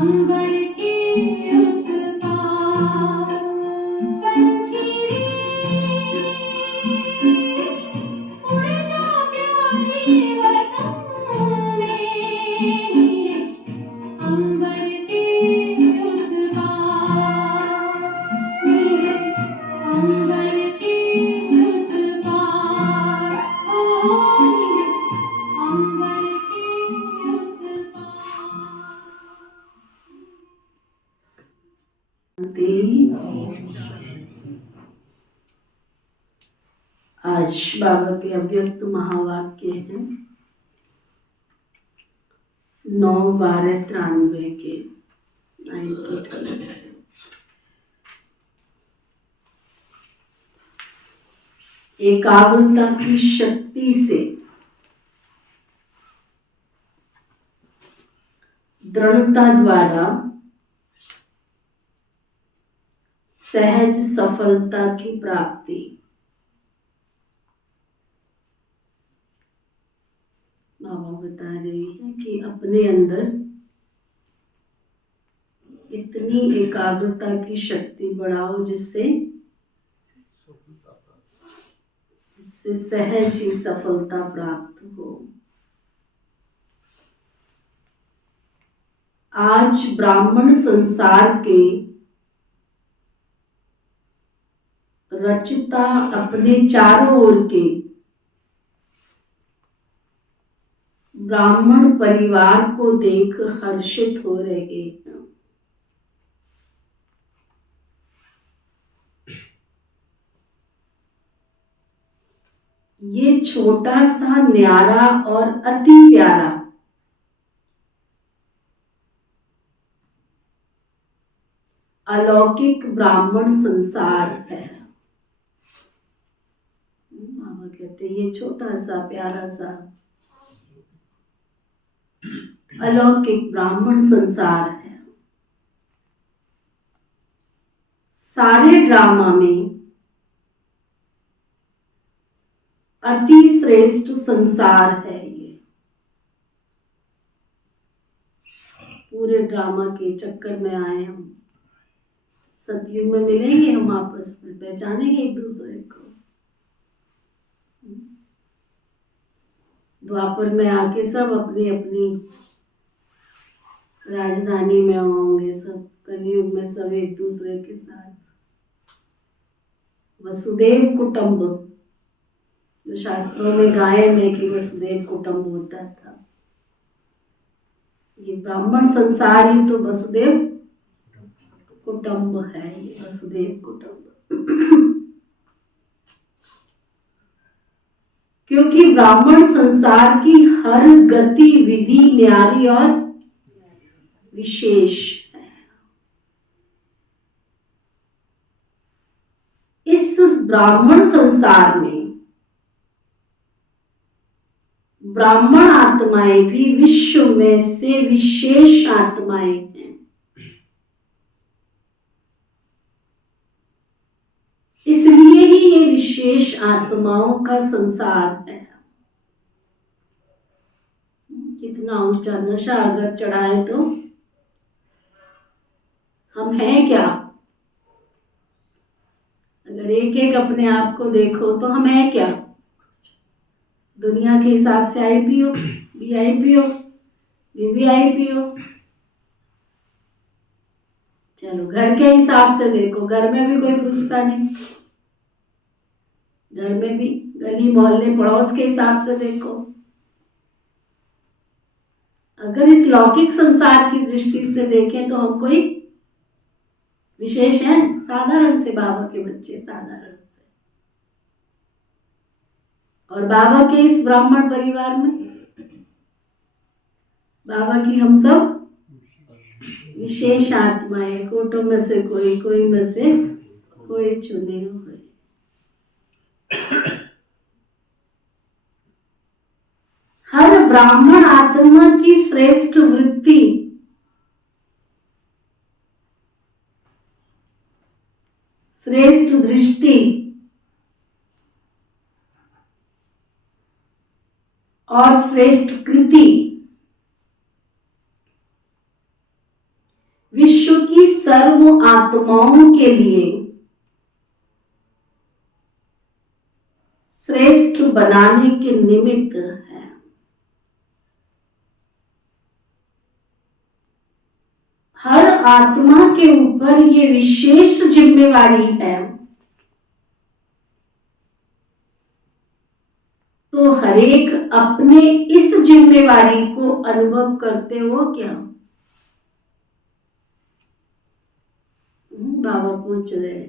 अंबर के उस पार पंछी उड़ जा प्यारे वतन में, अंबर के उस पार, अंबर के उस पार, अंबर के उस पार। आज बाबा के अव्यक्त महावाक्य हैं 9/12/93 के 93। एकाग्रता की शक्ति से दृढ़ता द्वारा सहज सफलता की प्राप्ति। बाबा बता रहे हैं कि अपने अंदर इतनी एकाग्रता की शक्ति बढ़ाओ जिससे सहज ही सफलता प्राप्त हो। आज ब्राह्मण संसार के रचता अपने चारों ओर के ब्राह्मण परिवार को देख हर्षित हो रहे हैं। ये छोटा सा न्यारा और अति प्यारा अलौकिक ब्राह्मण संसार है। बाबा कहते ये छोटा सा प्यारा सा अलौकिक ब्राह्मण संसार है। सारे ड्रामा में अति श्रेष्ठ संसार है ये। पूरे ड्रामा के चक्कर में आए हम। सतयुग में मिलेंगे हम आपस में, पहचानेंगे एक दूसरे को। द्वापर में आके सब अपनी अपनी राजधानी में होंगे। सब कलयुग में सब एक दूसरे के साथ वसुदेव कुटुंब, जो शास्त्रों में गायन है कि वसुदेव कुटुंब होता था। ये ब्राह्मण संसार ही तो वसुदेव कुटुंब है। ये वसुदेव कुटुंब क्योंकि ब्राह्मण संसार की हर गतिविधि न्यारी और विशेष है। इस ब्राह्मण संसार में ब्राह्मण आत्माएं भी विश्व में से विशेष आत्माएं हैं। इसलिए ही ये विशेष आत्माओं का संसार है। कितना ऊंचा नशा अगर चढ़ाए तो हम हैं क्या? अगर एक एक अपने आप को देखो तो हम हैं क्या? दुनिया के हिसाब से आईपी हो, वीआईपी हो, वीवीआईपी हो। चलो घर के हिसाब से देखो, घर में भी कोई पूछता नहीं। घर में भी गली मोहल्ले पड़ोस के हिसाब से देखो। अगर इस लौकिक संसार की दृष्टि से देखें तो हम कोई विशेष हैं? साधारण से बाबा के बच्चे, साधारण से। और बाबा के इस ब्राह्मण परिवार में बाबा की हम सब विशेष आत्माएं, कोटों में से कोई में से कोई चुने हुए। हर ब्राह्मण आत्मा की श्रेष्ठ वृत्ति श्रेष्ठ दृष्टि और श्रेष्ठ कृति सर्व आत्माओं के लिए श्रेष्ठ बनाने के निमित्त है। हर आत्मा के ऊपर ये विशेष जिम्मेवारी है। तो हरेक अपने इस जिम्मेवारी को अनुभव करते हो क्या? बाबा पूछ रहे हैं,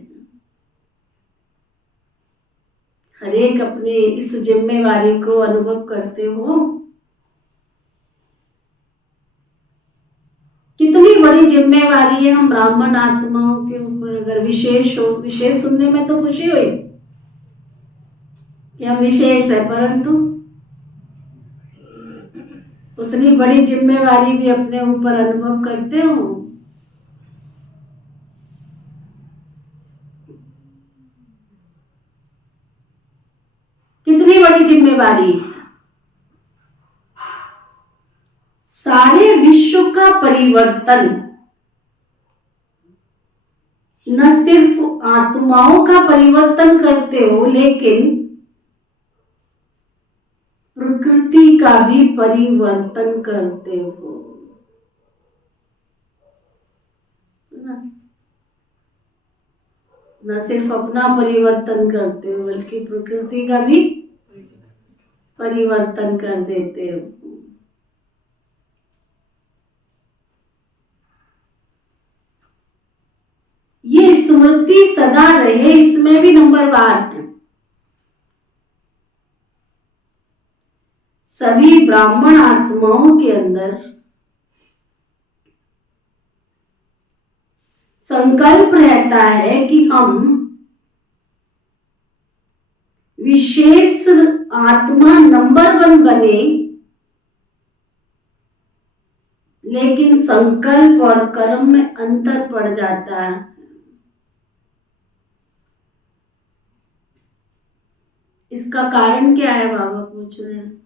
हरेक अपने इस जिम्मेवारी को अनुभव करते हो? कितनी बड़ी जिम्मेवारी है हम ब्राह्मण आत्माओं के ऊपर। अगर विशेष हो, विशेष सुनने में तो खुशी हुई कि हम विशेष है, परंतु उतनी बड़ी जिम्मेवारी भी अपने ऊपर अनुभव करते हो। कितनी बड़ी जिम्मेवारी। सारे विश्व का परिवर्तन न सिर्फ आत्माओं का परिवर्तन करते हो, लेकिन प्रकृति का भी परिवर्तन करते हो। न सिर्फ अपना परिवर्तन करते हो, बल्कि प्रकृति का भी परिवर्तन कर देते हो। ये स्मृति सदा रहे, इसमें भी नंबरवार है। सभी ब्राह्मण आत्माओं के अंदर संकल्प रहता है कि हम विशेष आत्मा नंबर 1 बने, लेकिन संकल्प और कर्म में अंतर पड़ जाता है। इसका कारण क्या है? बाबा पूछ रहे हैं।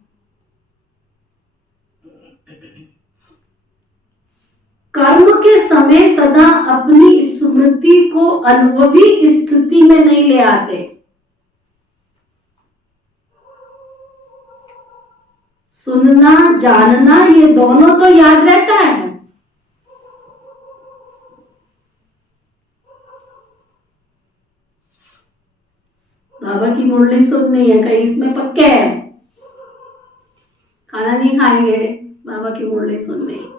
कर्म के समय सदा अपनी स्मृति को अनुभवी स्थिति में नहीं ले आते। सुनना, जानना, ये दोनों तो याद रहता है। बाबा की मुरली सुननी है, कहीं इसमें पक्के है, खाना नहीं खाएंगे, बाबा की मुरली सुननी है।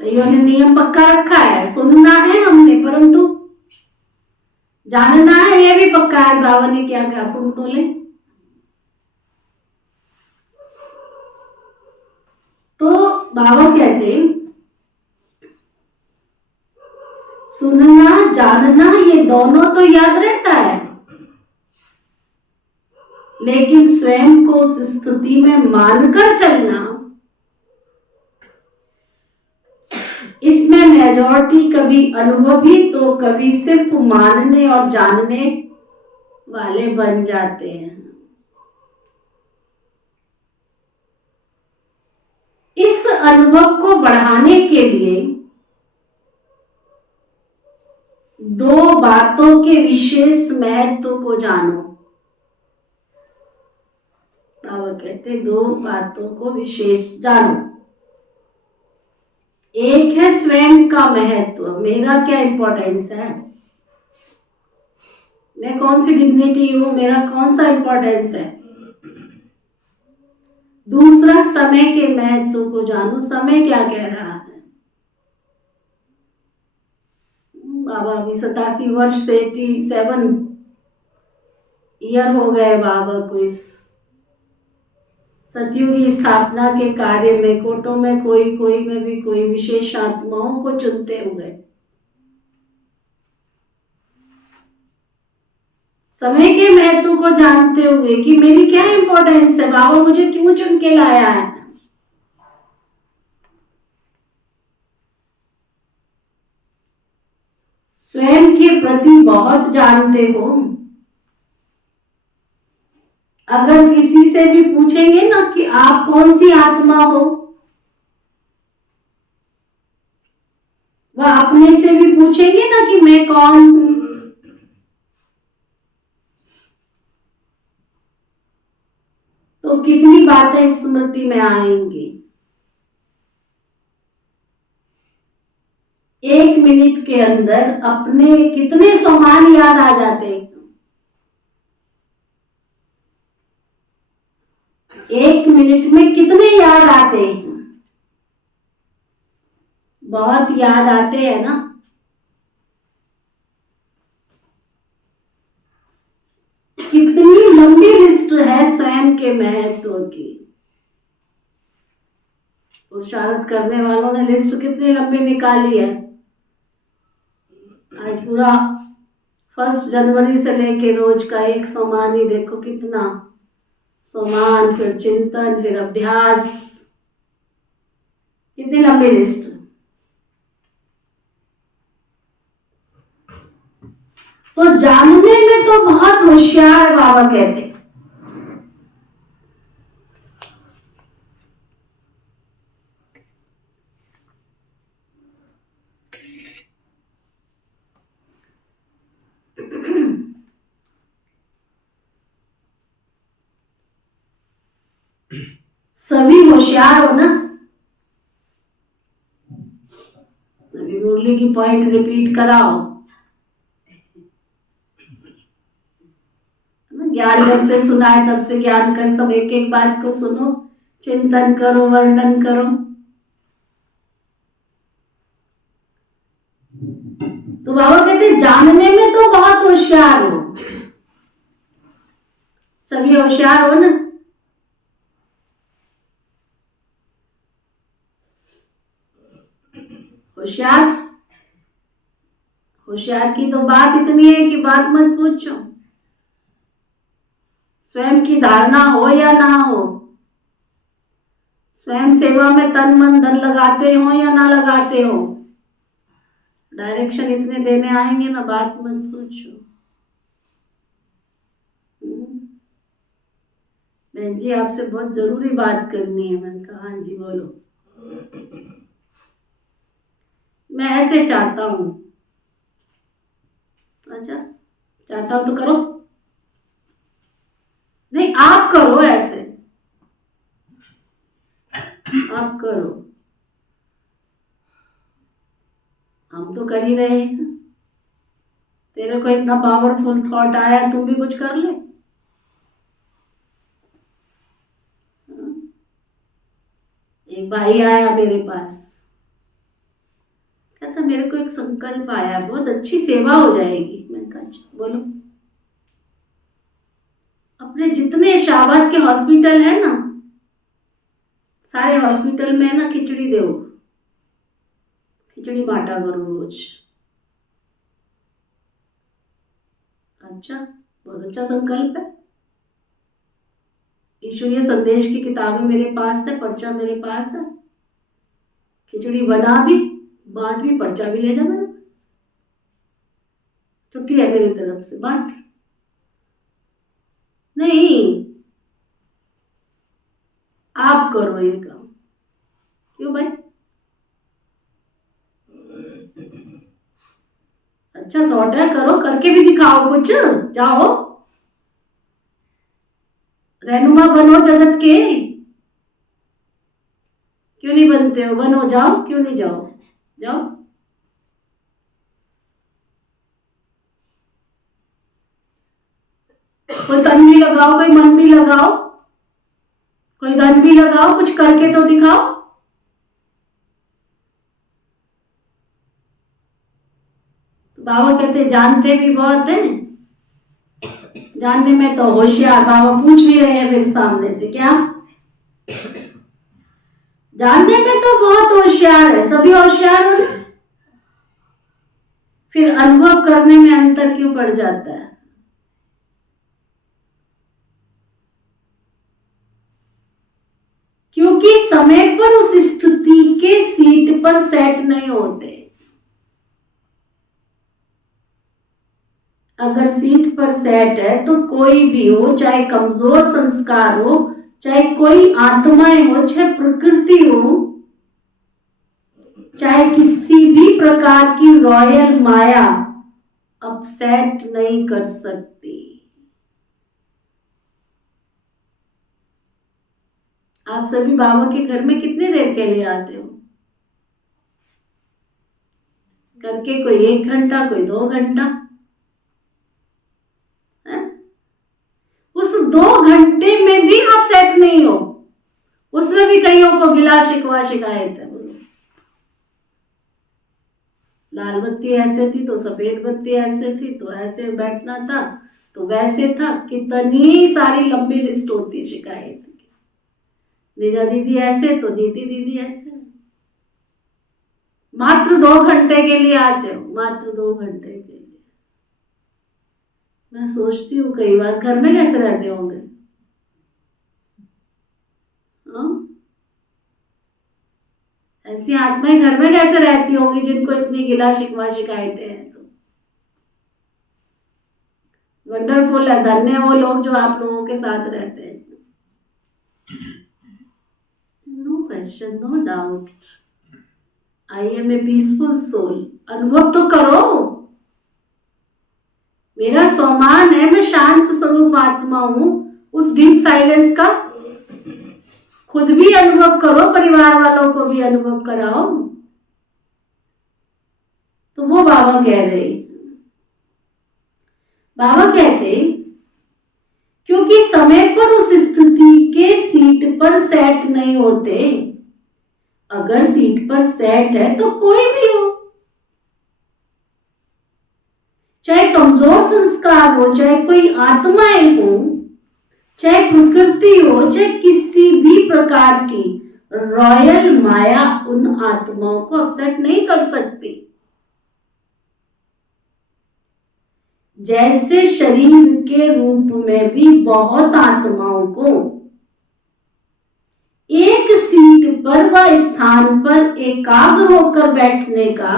कईयों ने नियम पक्का रखा है, सुनना है हमने, परंतु जानना है ये भी पक्का है। बाबा ने क्या कहा, सुन तो ले। तो बाबा कहते सुनना, जानना, ये दोनों तो याद रहता है, लेकिन स्वयं को उस स्थिति में मानकर चलना, इसमें मेजॉरिटी कभी अनुभवी तो कभी सिर्फ मानने और जानने वाले बन जाते हैं। इस अनुभव को बढ़ाने के लिए 2 बातों के विशेष महत्व को जानो। बाबा कहते 2 बातों को विशेष जानो। एक है स्वयं का महत्व, मेरा क्या इंपॉर्टेंस है, मैं कौन सी डिग्निटी हूं, मेरा कौन सा इंपॉर्टेंस है। दूसरा समय के महत्व को जानो, समय क्या कह रहा है। बाबा अभी 87 वर्ष से 87 ईयर हो गए बाबा को इस सतयुग की स्थापना के कार्य में। कोटों में कोई में भी कोई विशेष आत्माओं को चुनते हुए, समय के महत्व को जानते हुए कि मेरी क्या इंपॉर्टेंस है, बाबा मुझे क्यों चुन के लाया है। स्वयं के प्रति बहुत जानते हो। अगर किसी से भी पूछेंगे ना कि आप कौन सी आत्मा हो, वह अपने से भी पूछेंगे ना कि मैं कौन हूं। तो कितनी बातें स्मृति में आएंगी। 1 मिनट के अंदर अपने कितने सामान याद आ जाते हैं। 1 मिनट में कितने याद आते हैं। बहुत याद आते हैं ना। कितनी लंबी लिस्ट है स्वयं के महत्व की। पुरुषार्थ करने वालों ने लिस्ट कितनी लंबी निकाली है। आज पूरा 1 जनवरी से लेके रोज का एक सोमान ही देखो कितना सोमान, फिर चिंतन, फिर अभ्यास, कितनी लंबी लिस्ट। तो जानने में तो बहुत होशियार बाबा कहते। सभी होशियार हो ना। अभी मुरली की पॉइंट रिपीट कराओ। ज्ञान जब से सुना है तब से ज्ञान का सब एक एक बात को सुनो, चिंतन करो, वर्णन करो। तो बाबा कहते जानने में तो बहुत होशियार हो। सभी होशियार हो ना। होशियार होशियार की तो बात इतनी है कि बात मत पूछो। स्वयं की धारणा हो या ना हो, स्वयं सेवा में तन मन धन लगाते हो या ना लगाते हो, डायरेक्शन इतने देने आएंगे ना, बात मत पूछो। बहन जी आपसे बहुत जरूरी बात करनी है। मैंने कहा हाँ जी बोलो। मैं ऐसे चाहता हूं। अच्छा चाहता हूं तो करो। नहीं आप करो, ऐसे आप करो। हम तो कर ही रहे हैं। तेरे को इतना पावरफुल थॉट आया, तुम भी कुछ कर ले। एक भाई आया मेरे पास, कहता मेरे को एक संकल्प आया, बहुत अच्छी सेवा हो जाएगी। मैंने कहा अच्छा बोलो। अपने जितने शाहबाद के हॉस्पिटल है ना, सारे हॉस्पिटल में ना खिचड़ी दो, खिचड़ी बांटा करो रोज। अच्छा बहुत अच्छा संकल्प है। ईश्वरीय संदेश की किताबें मेरे पास है, पर्चा मेरे पास है। खिचड़ी बना भी, बांट भी, पर्चा भी ले जा मेरे पास। छुट्टी है मेरी तरफ से, बांट। नहीं आप करो ये काम। क्यों भाई? अच्छा थॉट है, करो, करके भी दिखाओ कुछ। जाओ रहनुमा बनो जगत के। क्यों नहीं बनते हो? बनो, जाओ, क्यों नहीं जाओ? जाओ। कोई तन भी लगाओ, कोई मन भी लगाओ, कोई धन भी लगाओ, कुछ करके तो दिखाओ। तो बाबा कहते जानते भी बहुत है, जानने में तो होशियार। बाबा पूछ भी रहे हैं मेरे सामने से, क्या जानने में तो बहुत होशियार है। सभी होशियार हो, फिर अनुभव करने में अंतर क्यों पड़ जाता है? क्योंकि समय पर उस स्थिति के सीट पर सेट नहीं होते। अगर सीट पर सेट है तो कोई भी हो, चाहे कमजोर संस्कार हो, चाहे कोई आत्माएं हो, चाहे प्रकृति हो, चाहे किसी भी प्रकार की रॉयल माया अपसेट नहीं कर सकती। आप सभी बाबा के घर में कितनी देर के लिए आते हो? करके कोई 1 घंटा, कोई 2 घंटा। उस 2 घंटे में भी आप सेट नहीं हो, उसमें भी कईयों को गिला शिकवा शिकायत है। लाल बत्ती ऐसे थी तो सफेद बत्ती ऐसे थी तो ऐसे बैठना था तो वैसे था, कितनी सारी लंबी लिस्ट होती शिकायत की। निजा दीदी ऐसे तो नीति दीदी ऐसे। मात्र 2 घंटे के लिए आते हो, मात्र 2 घंटे के लिए। मैं सोचती हूँ कई बार घर में कैसे रहते होंगे। ऐसी आत्माएं घर में कैसे रहती होंगी जिनको इतनी गिला शिकवा शिकायतें हैं। तो वंडरफुल है, धन्य वो लोग जो आप लोगों के साथ रहते हैं। No question, no doubt, I am a peaceful soul. अनुभव तो करो, मेरा स्वमान है, मैं शांत स्वरूप आत्मा हूं। उस डीप साइलेंस का खुद भी अनुभव करो, परिवार वालों को भी अनुभव कराओ। तो वो बाबा कह रहे, बाबा कहते क्योंकि समय पर उस स्थिति के सीट पर सेट नहीं होते। अगर सीट पर सेट है तो कोई भी हो, चाहे कमजोर संस्कार हो, चाहे कोई आत्माएं हो, चाहे प्रकृति हो, चाहे किसी भी प्रकार की रॉयल माया उन आत्माओं को अपसेट नहीं कर सकती। जैसे शरीर के रूप में भी बहुत आत्माओं को एक सीट पर व स्थान पर एकाग्र होकर बैठने का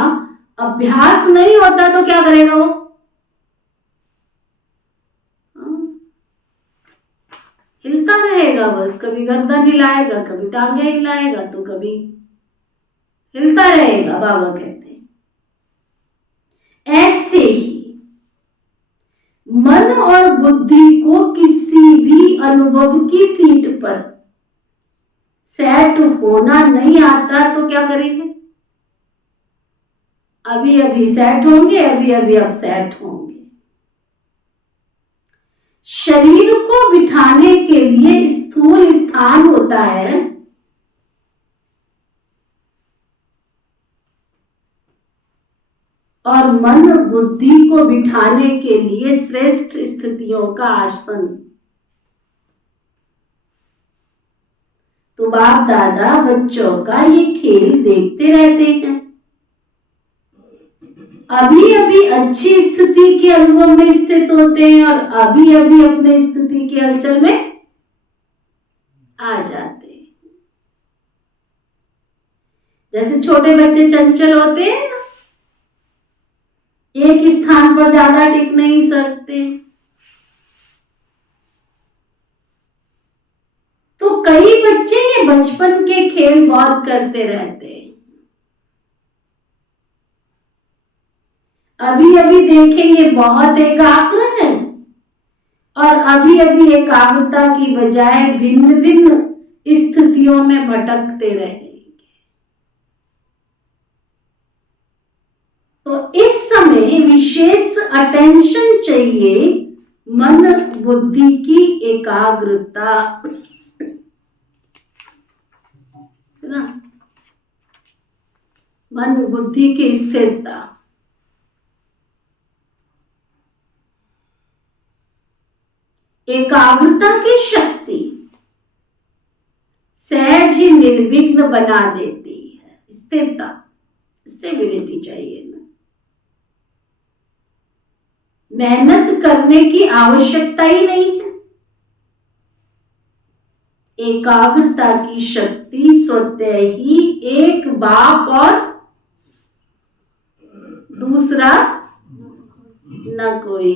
अभ्यास नहीं होता तो क्या करेगा वो? हिलता रहेगा बस, कभी गर्दन हिलाएगा, कभी टांगे हिलाएगा, तो कभी हिलता रहेगा। बाबा कहते हैं ऐसे ही मन और बुद्धि को किसी भी अनुभव की सीट पर सेट होना नहीं आता तो क्या करेंगे? अभी अभी सेट होंगे, अभी अभी अपसेट होंगे। शरीर को बिठाने के लिए स्थूल स्थान होता है, और मन बुद्धि को बिठाने के लिए श्रेष्ठ स्थितियों का आसन। तो बाप दादा बच्चों का ये खेल देखते रहते हैं। अभी अभी अच्छी स्थिति के अनुभव में स्थित होते हैं और अभी अभी अपने स्थिति के हलचल में आ जाते हैं। जैसे छोटे बच्चे चंचल होते हैं ना, एक स्थान पर ज्यादा टिक नहीं सकते। तो कई बच्चे ये बचपन के खेल बहुत करते रहते हैं। अभी अभी देखेंगे बहुत एकाग्र है और अभी अभी एकाग्रता की बजाय भिन्न भिन्न स्थितियों में भटकते रहेंगे। तो इस समय विशेष अटेंशन चाहिए, मन बुद्धि की एकाग्रता ना, मन बुद्धि की स्थिरता। एकाग्रता की शक्ति सहज ही निर्विघ्न बना देती है। स्थिरता, स्टेबिलिटी चाहिए ना, मेहनत करने की आवश्यकता ही नहीं है। एकाग्रता की शक्ति स्वतः ही एक बाप और दूसरा न कोई,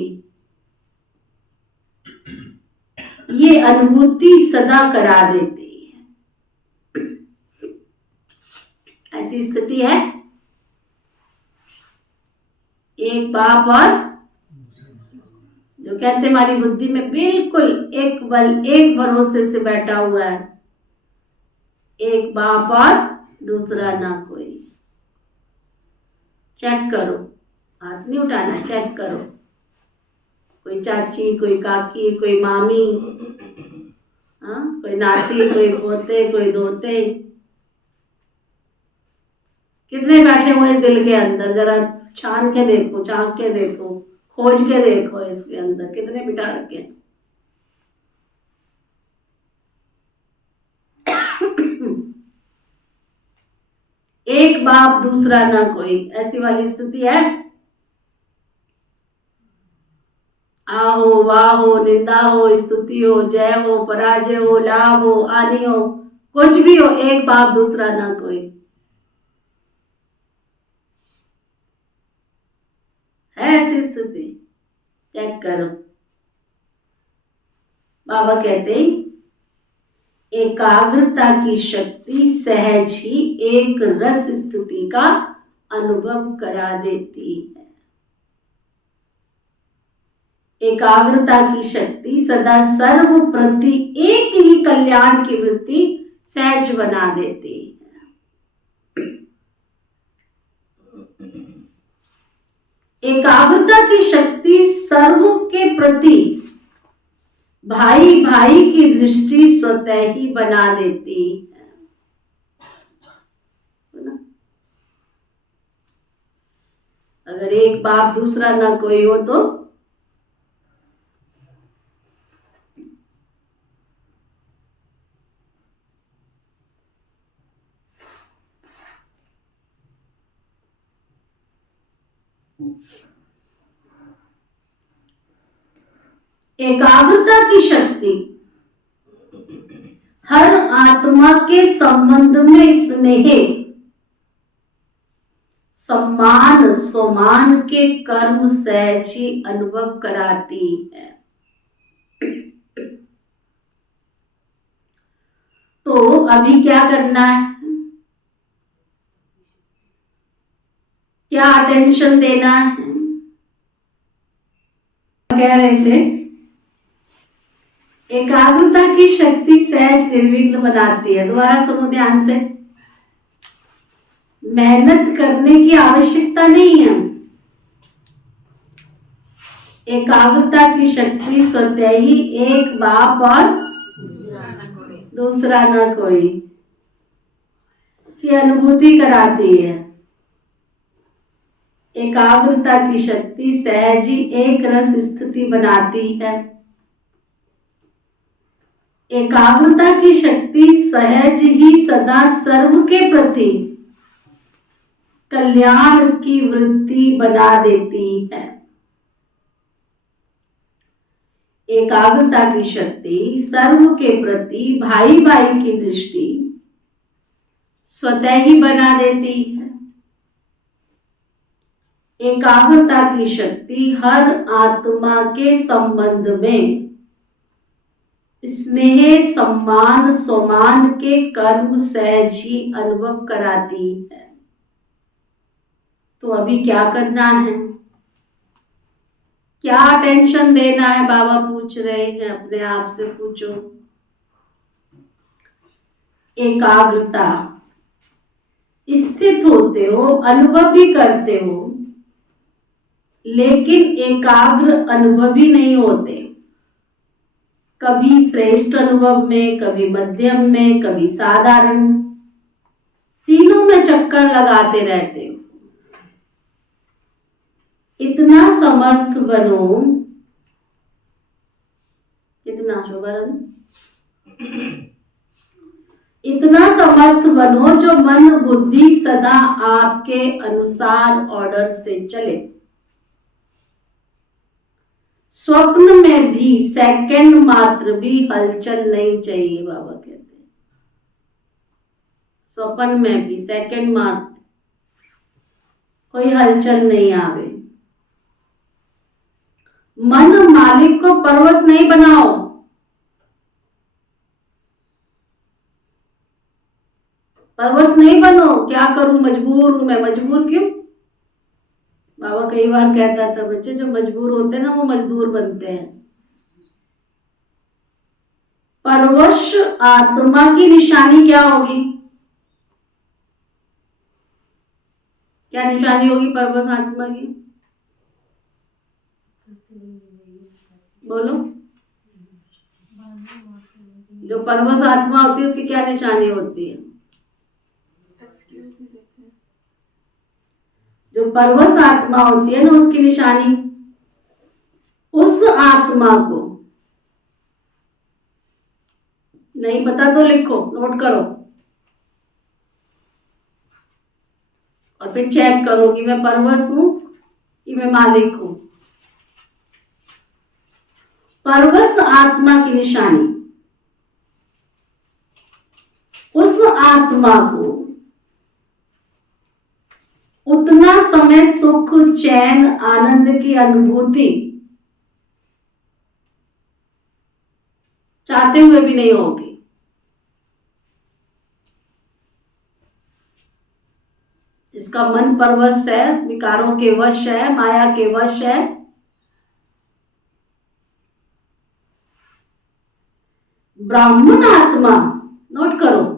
ये अनुभूति सदा करा देती है। ऐसी स्थिति है। एक बाप और जो कहते हमारी बुद्धि में बिल्कुल एक भरोसे से बैठा हुआ है, एक बाप और दूसरा ना कोई। चेक करो, हाथ नहीं उठाना, चेक करो। कोई चाची, कोई काकी, कोई मामी, हाँ, कोई नाती, कोई पोते, कोई दोते, कितने बैठे हुए हैं दिल के अंदर? जरा छान के देखो, झांक के देखो, खोज के देखो, इसके अंदर कितने बिठा रखे हैं। एक बाप दूसरा ना कोई, ऐसी वाली स्थिति है। आहो वाहो, निंदा हो, स्तुति हो, जय हो, पराजय हो, लाभ हो, हानि हो, कुछ भी हो, एक बाप दूसरा ना कोई। है ऐसी स्थिति? चेक करो। बाबा कहते हैं एकाग्रता की शक्ति सहज ही एक रस स्थिति का अनुभव करा देती है। एकाग्रता की शक्ति सदा सर्व प्रति एक ही कल्याण की वृत्ति सहज बना देती है। एकाग्रता की शक्ति सर्व के प्रति भाई भाई की दृष्टि स्वतः ही बना देती है। अगर एक बाप दूसरा ना कोई हो तो एकाग्रता की शक्ति हर आत्मा के संबंध में स्नेह, सम्मान, स्वमान के कर्म सहज ही अनुभव कराती है। तो अभी क्या करना है? क्या अटेंशन देना है? कह रहे थे एकाग्रता की शक्ति सहज निर्विघ्न बनाती है। दोबारा सुनो ध्यान से। मेहनत करने की आवश्यकता नहीं है। एकाग्रता की शक्ति स्वतः ही एक बाप और दूसरा न कोई की अनुभूति कराती है। एकाग्रता की शक्ति सहज ही एक रस स्थिति बनाती है। एकाग्रता की शक्ति सहज ही सदा सर्व के प्रति कल्याण की वृत्ति बना देती है। एकाग्रता की शक्ति सर्व के प्रति भाई भाई की दृष्टि स्वतः ही बना देती है। एकाग्रता की शक्ति हर आत्मा के संबंध में स्नेह, सम्मान, स्वमान के कर्म सहज ही अनुभव कराती है। तो अभी क्या करना है? क्या टेंशन देना है? बाबा पूछ रहे हैं, अपने आप से पूछो। एकाग्रता स्थित होते हो, अनुभव भी करते हो, लेकिन एकाग्र अनुभवी नहीं होते। कभी श्रेष्ठ अनुभव में, कभी मध्यम में, कभी साधारण, तीनों में चक्कर लगाते रहते हो। इतना समर्थ बनो, कितना शोभन, इतना समर्थ बनो जो मन बुद्धि सदा आपके अनुसार ऑर्डर से चले। स्वप्न में भी सेकंड मात्र भी हलचल नहीं चाहिए। बाबा कहते हैं स्वप्न में भी सेकंड मात्र कोई हलचल नहीं आवे। मन मालिक को परवश नहीं बनाओ। परवश नहीं बनो, क्या करूं, मजबूर हूं मैं। मजबूर क्यों? बाबा कई बार कहता था, बच्चे जो मजबूर होते हैं ना वो मजदूर बनते हैं। परवश आत्मा की निशानी क्या होगी? क्या निशानी होगी परवश आत्मा की? बोलो। जो परवश आत्मा होती है उसकी क्या निशानी होती है? जो परवश आत्मा होती है ना उसकी निशानी, उस आत्मा को नहीं पता तो लिखो, नोट करो और फिर चेक करो कि मैं परवश हूं कि मैं मालिक हूं। परवश आत्मा की निशानी, उस आत्मा को उतना समय सुख, चैन, आनंद की अनुभूति चाहते हुए भी नहीं होगी। जिसका मन परवश है, विकारों के वश है, माया के वश है, ब्राह्मण आत्मा, नोट करो,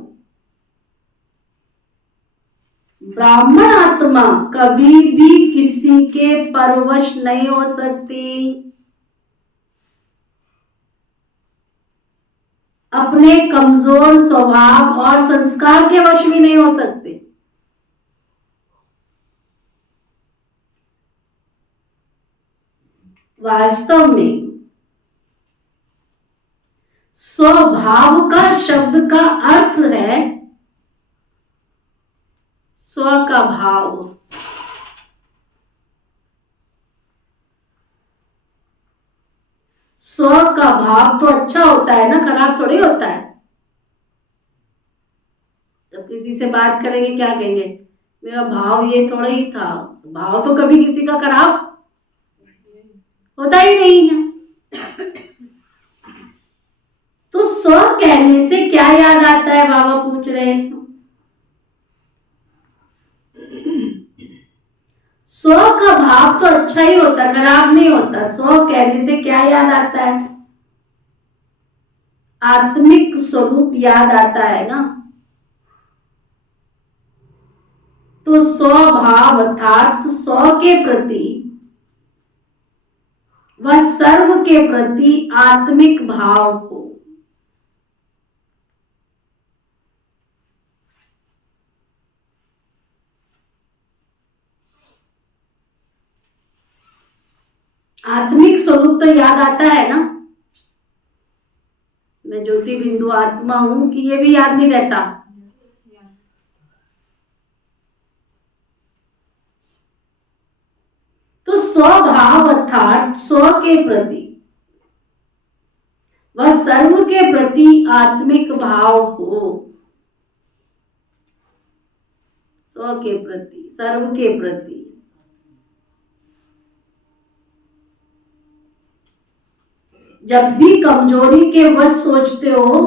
ब्राह्मण आत्मा कभी भी किसी के परवश नहीं हो सकती, अपने कमजोर स्वभाव और संस्कार के वश भी नहीं हो सकते। वास्तव में स्वभाव का शब्द का अर्थ है स्व का भाव। स्व का भाव तो अच्छा होता है ना, खराब थोड़ी होता है। जब किसी से बात करेंगे क्या कहेंगे, मेरा भाव ये थोड़ा ही था। भाव तो कभी किसी का खराब होता ही नहीं है। तो स्व कहने से क्या याद आता है, बाबा पूछ रहे हैं। स्व का भाव तो अच्छा ही होता, खराब नहीं होता। स्व कहने से क्या याद आता है? आत्मिक स्वरूप याद आता है ना। तो स्वभाव अर्थात स्व के प्रति व सर्व के प्रति आत्मिक भाव हो। आत्मिक स्वरूप तो याद आता है ना, मैं ज्योति बिंदु आत्मा हूं, कि ये भी याद नहीं रहता। तो स्वभाव अर्थात स्व के प्रति व सर्व के प्रति आत्मिक भाव हो। स्व के प्रति, सर्व के प्रति। जब भी कमजोरी के वश सोचते हो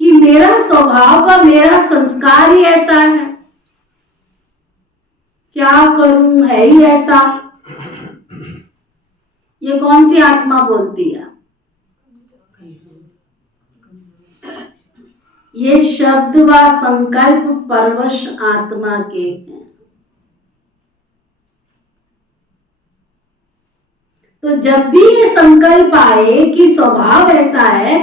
कि मेरा स्वभाव व मेरा संस्कार ही ऐसा है, क्या करूं, है ही ऐसा, ये कौन सी आत्मा बोलती है? ये शब्द व संकल्प परवश आत्मा के हैं। तो जब भी ये संकल्प आए कि स्वभाव ऐसा है,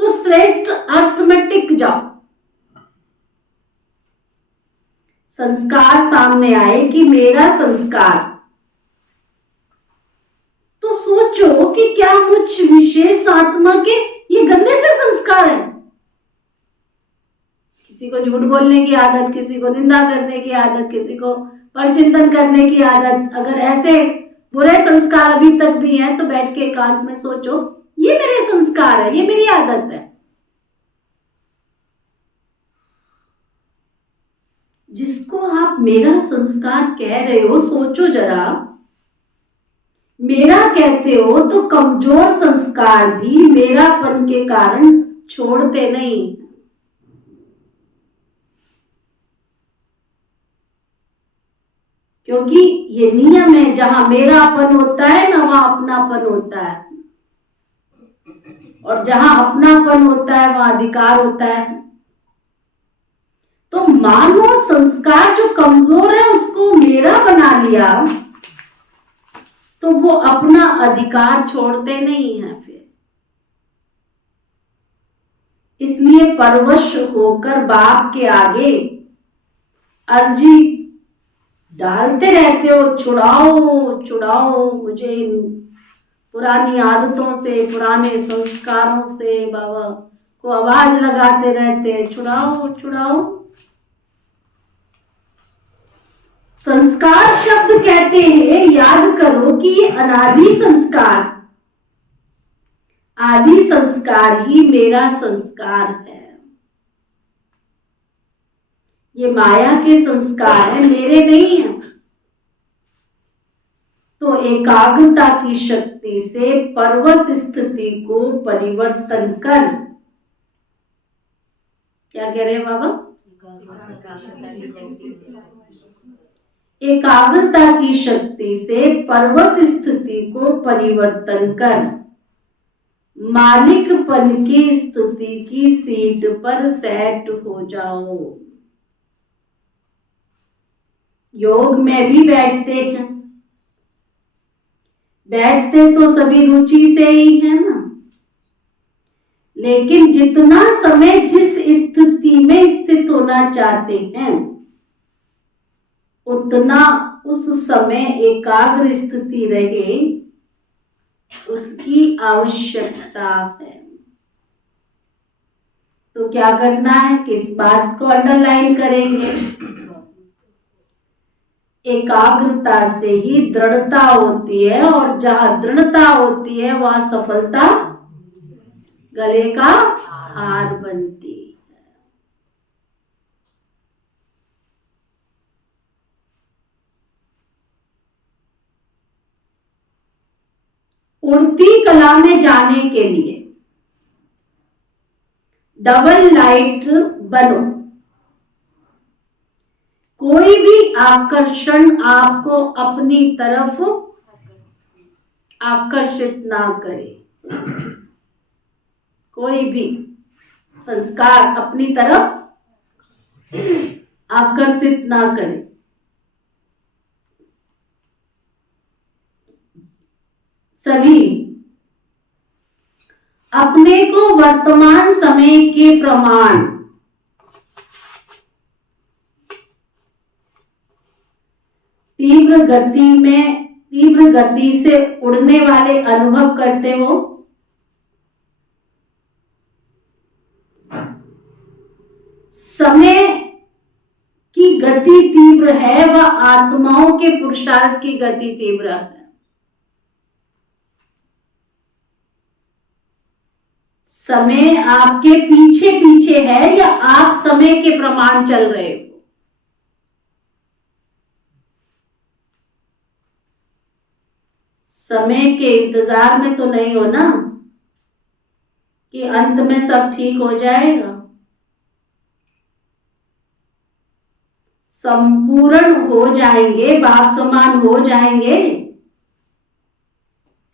तो श्रेष्ठ अर्थ में टिक जाओ। संस्कार सामने आए कि मेरा संस्कार, तो सोचो कि क्या मुझ विशेष आत्मा के ये गंदे से संस्कार है। किसी को झूठ बोलने की आदत, किसी को निंदा करने की आदत, किसी को परचिंतन करने की आदत, अगर ऐसे बुरे संस्कार अभी तक भी हैं तो बैठ के एकांत में सोचो, ये मेरे संस्कार है, ये मेरी आदत है। जिसको आप मेरा संस्कार कह रहे हो, सोचो जरा, मेरा कहते हो तो कमजोर संस्कार भी मेरापन के कारण छोड़ते नहीं। क्योंकि ये नियम है, जहां मेरापन होता है ना वहां अपनापन होता है, और जहां अपनापन होता है वहां अधिकार होता है। तो मानो संस्कार जो कमजोर है उसको मेरा बना लिया, तो वो अपना अधिकार छोड़ते नहीं है फिर। इसलिए परवश होकर बाप के आगे अर्जी डालते रहते हो, छुड़ाओ छुड़ाओ मुझे इन पुरानी आदतों से, पुराने संस्कारों से। बाबा को आवाज लगाते रहते हैं, छुड़ाओ छुड़ाओ। संस्कार शब्द कहते हैं, याद करो कि ये अनादि संस्कार, आदि संस्कार ही मेरा संस्कार है। ये माया के संस्कार है, मेरे नहीं है। तो एकाग्रता की शक्ति से परवश स्थिति को परिवर्तन कर, क्या कह रहे हैं बाबा? एकाग्रता की शक्ति से परवश स्थिति को परिवर्तन कर मालिकपन की स्तुति की सीट पर सेट हो जाओ। योग में भी बैठते हैं, बैठते तो सभी रुचि से ही है ना, लेकिन जितना समय जिस स्थिति में स्थित होना चाहते हैं उतना उस समय एकाग्र स्थिति रहे, उसकी आवश्यकता है। तो क्या करना है, किस बात को अंडरलाइन करेंगे? एकाग्रता से ही दृढ़ता होती है, और जहां दृढ़ता होती है वहां सफलता गले का हार बनती है। उड़ती कला में जाने के लिए डबल लाइट बनो। कोई भी आकर्षण आपको अपनी तरफ आकर्षित ना करे, कोई भी संस्कार अपनी तरफ आकर्षित ना करे। सभी अपने को वर्तमान समय के प्रमाण, तीव्र गति से उड़ने वाले अनुभव करते हो। समय की गति तीव्र है, वह आत्माओं के पुरुषार्थ की गति तीव्र है। समय आपके पीछे पीछे है या आप समय के प्रमाण चल रहे हो? समय के इंतजार में तो नहीं हो ना कि अंत में सब ठीक हो जाएगा, संपूर्ण हो जाएंगे, बाप समान हो जाएंगे,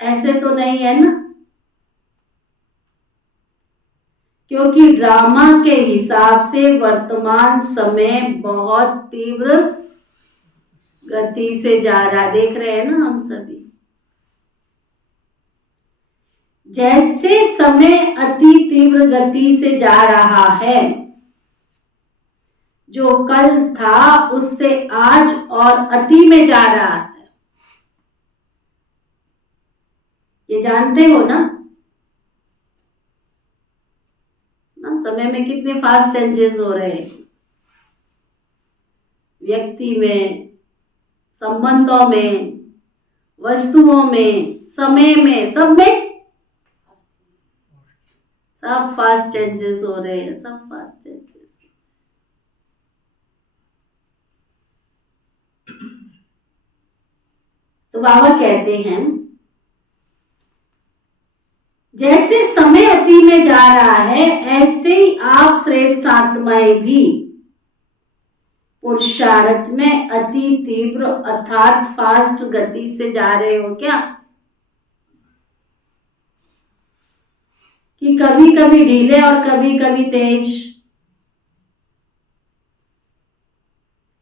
ऐसे तो नहीं है ना। क्योंकि ड्रामा के हिसाब से वर्तमान समय बहुत तीव्र गति से जा रहा, देख रहे हैं ना हम सभी। जैसे समय अति तीव्र गति से जा रहा है, जो कल था उससे आज और अति में जा रहा है, ये जानते हो ना? समय में कितने फास्ट चेंजेस हो रहे हैं, व्यक्ति में, संबंधों में, वस्तुओं में, समय में, सब में सब फास्ट चेंजेस हो रहे हैं, सब फास्ट चेंजेस। तो बाबा कहते हैं जैसे समय अति में जा रहा है, ऐसे ही आप श्रेष्ठ आत्माएं भी पुरुषार्थ में अति तीव्र अर्थात फास्ट गति से जा रहे हो क्या, कि कभी कभी ढीले और कभी कभी तेज?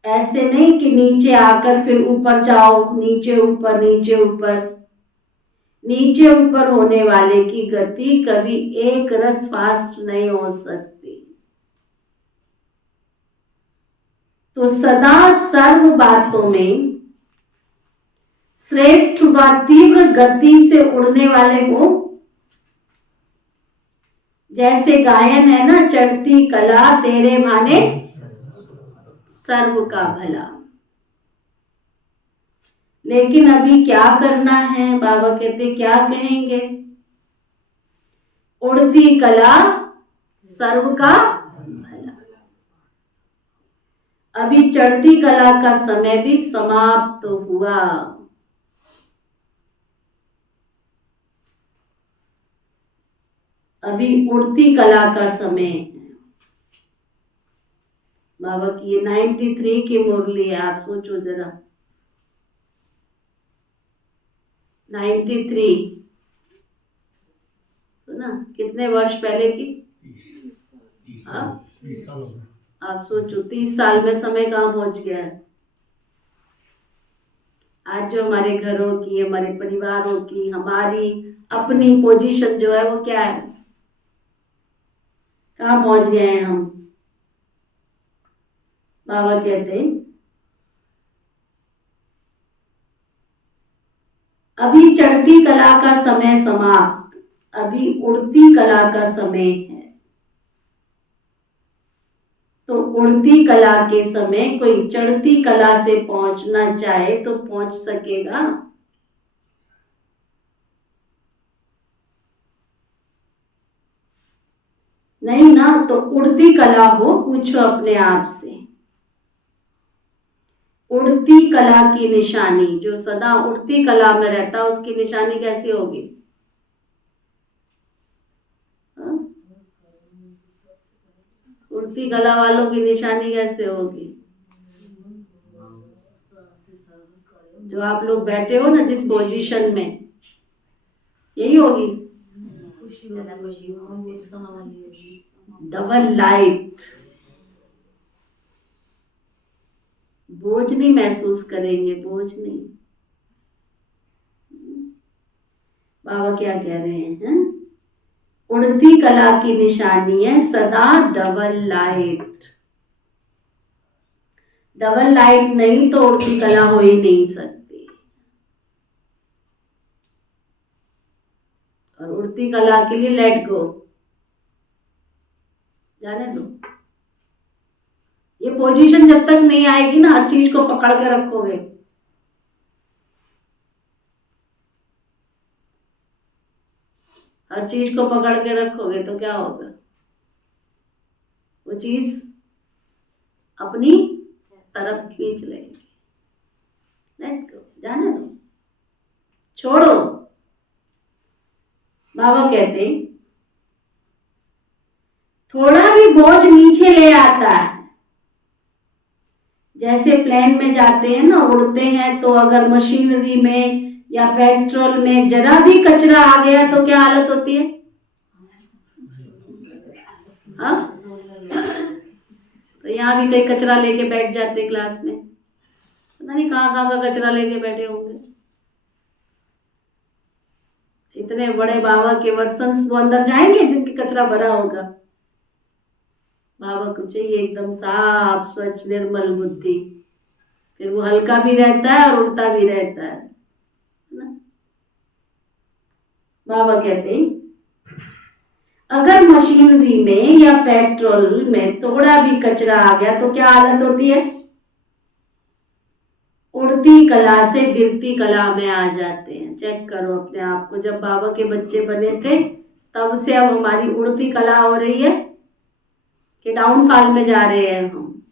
ऐसे नहीं कि नीचे आकर फिर ऊपर जाओ, नीचे ऊपर नीचे ऊपर। नीचे ऊपर होने वाले की गति कभी एक रस फास्ट नहीं हो सकती। तो सदा सर्व बातों में श्रेष्ठ व तीव्र गति से उड़ने वाले हो। जैसे गायन है ना, चढ़ती कला तेरे भाने सर्व का भला। लेकिन अभी क्या करना है, बाबा कहते क्या कहेंगे, उड़ती कला सर्व का भला। अभी चढ़ती कला का समय भी समाप्त हुआ। अभी उड़ती कला का समय है। बाबा की ये 93 की मुरली है, आप सोचो जरा, 93 तो ना, कितने वर्ष पहले की? 30 साल। आप सोचो 30 साल में समय कहाँ पहुंच गया है। आज जो हमारे घरों की, हमारे परिवारों की, हमारी अपनी पोजीशन जो है वो क्या है, कहाँ पहुंच गए हैं हम। बाबा कहते हैं अभी चढ़ती कला का समय समाप्त, अभी उड़ती कला का समय है। तो उड़ती कला के समय कोई चढ़ती कला से पहुंचना चाहे तो पहुंच सकेगा? नहीं ना। तो उड़ती कला हो, पूछो अपने आप से, उड़ती कला की निशानी, जो सदा उड़ती कला में रहता उसकी निशानी कैसी होगी? उड़ती कला वालों की निशानी कैसे होगी? जो आप लोग बैठे हो ना जिस पोजीशन में, यही होगी डबल लाइट। बोझ नहीं महसूस करेंगे, बोझ नहीं। बाबा क्या कह रहे हैं? उड़ती कला की निशानी है सदा डबल लाइट। डबल लाइट नहीं तो उड़ती कला हो ही नहीं सकती। और उड़ती कला के लिए लेट गो, जाने दो। ये पोजीशन जब तक नहीं आएगी ना, हर चीज को पकड़ के रखोगे, हर चीज को पकड़ के रखोगे तो क्या होगा? वो चीज अपनी तरफ खींच लेगी। लेट गो, जाने दो, छोड़ो। बाबा कहते थोड़ा भी बोझ नीचे ले आता है। जैसे प्लेन में जाते हैं ना, उड़ते हैं, तो अगर मशीनरी में या पेट्रोल में जरा भी कचरा आ गया तो क्या हालत होती है? हाँ? तो यहाँ भी कई कचरा लेके बैठ जाते क्लास में, पता नहीं कहाँ कहाँ का कचरा लेके बैठे होंगे। इतने बड़े बाबा के वर्सन्स वो अंदर जाएंगे जिनके कचरा भरा होगा। बाबा को चाहिए एकदम साफ स्वच्छ निर्मल बुद्धि, फिर वो हल्का भी रहता है और उड़ता भी रहता है ना। बाबा कहते हैं अगर मशीनरी में या पेट्रोल में थोड़ा भी कचरा आ गया तो क्या हालत होती है? उड़ती कला से गिरती कला में आ जाते हैं। चेक करो अपने आप को, जब बाबा के बच्चे बने थे तब से अब हमारी उड़ती कला हो रही है कि डाउनफॉल में जा रहे हैं हम।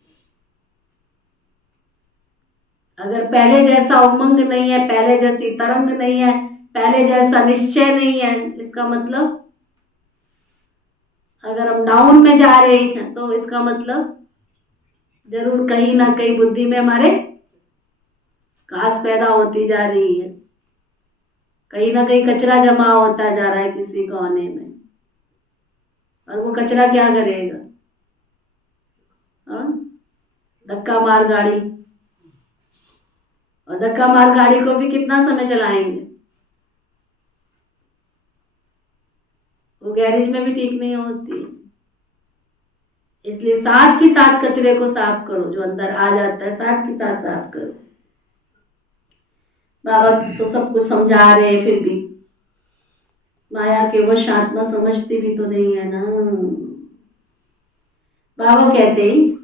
अगर पहले जैसा उमंग नहीं है, पहले जैसी तरंग नहीं है, पहले जैसा निश्चय नहीं है, इसका मतलब अगर हम डाउन में जा रहे हैं तो इसका मतलब जरूर कहीं ना कहीं बुद्धि में हमारे घास पैदा होती जा रही है, कहीं ना कहीं कचरा जमा होता जा रहा है किसी कोने में, और वो कचरा क्या करेगा? हाँ, धक्का मार गाड़ी, और धक्का मार गाड़ी को भी कितना समय चलाएंगे? वो गैरेज में भी ठीक नहीं होती। इसलिए साथ के साथ कचरे को साफ करो, जो अंदर आ जाता है साथ के साथ साफ करो। बाबा तो सब कुछ समझा रहे हैं, फिर भी माया के वश आत्मा समझती भी तो नहीं है ना। बाबा कहते हैं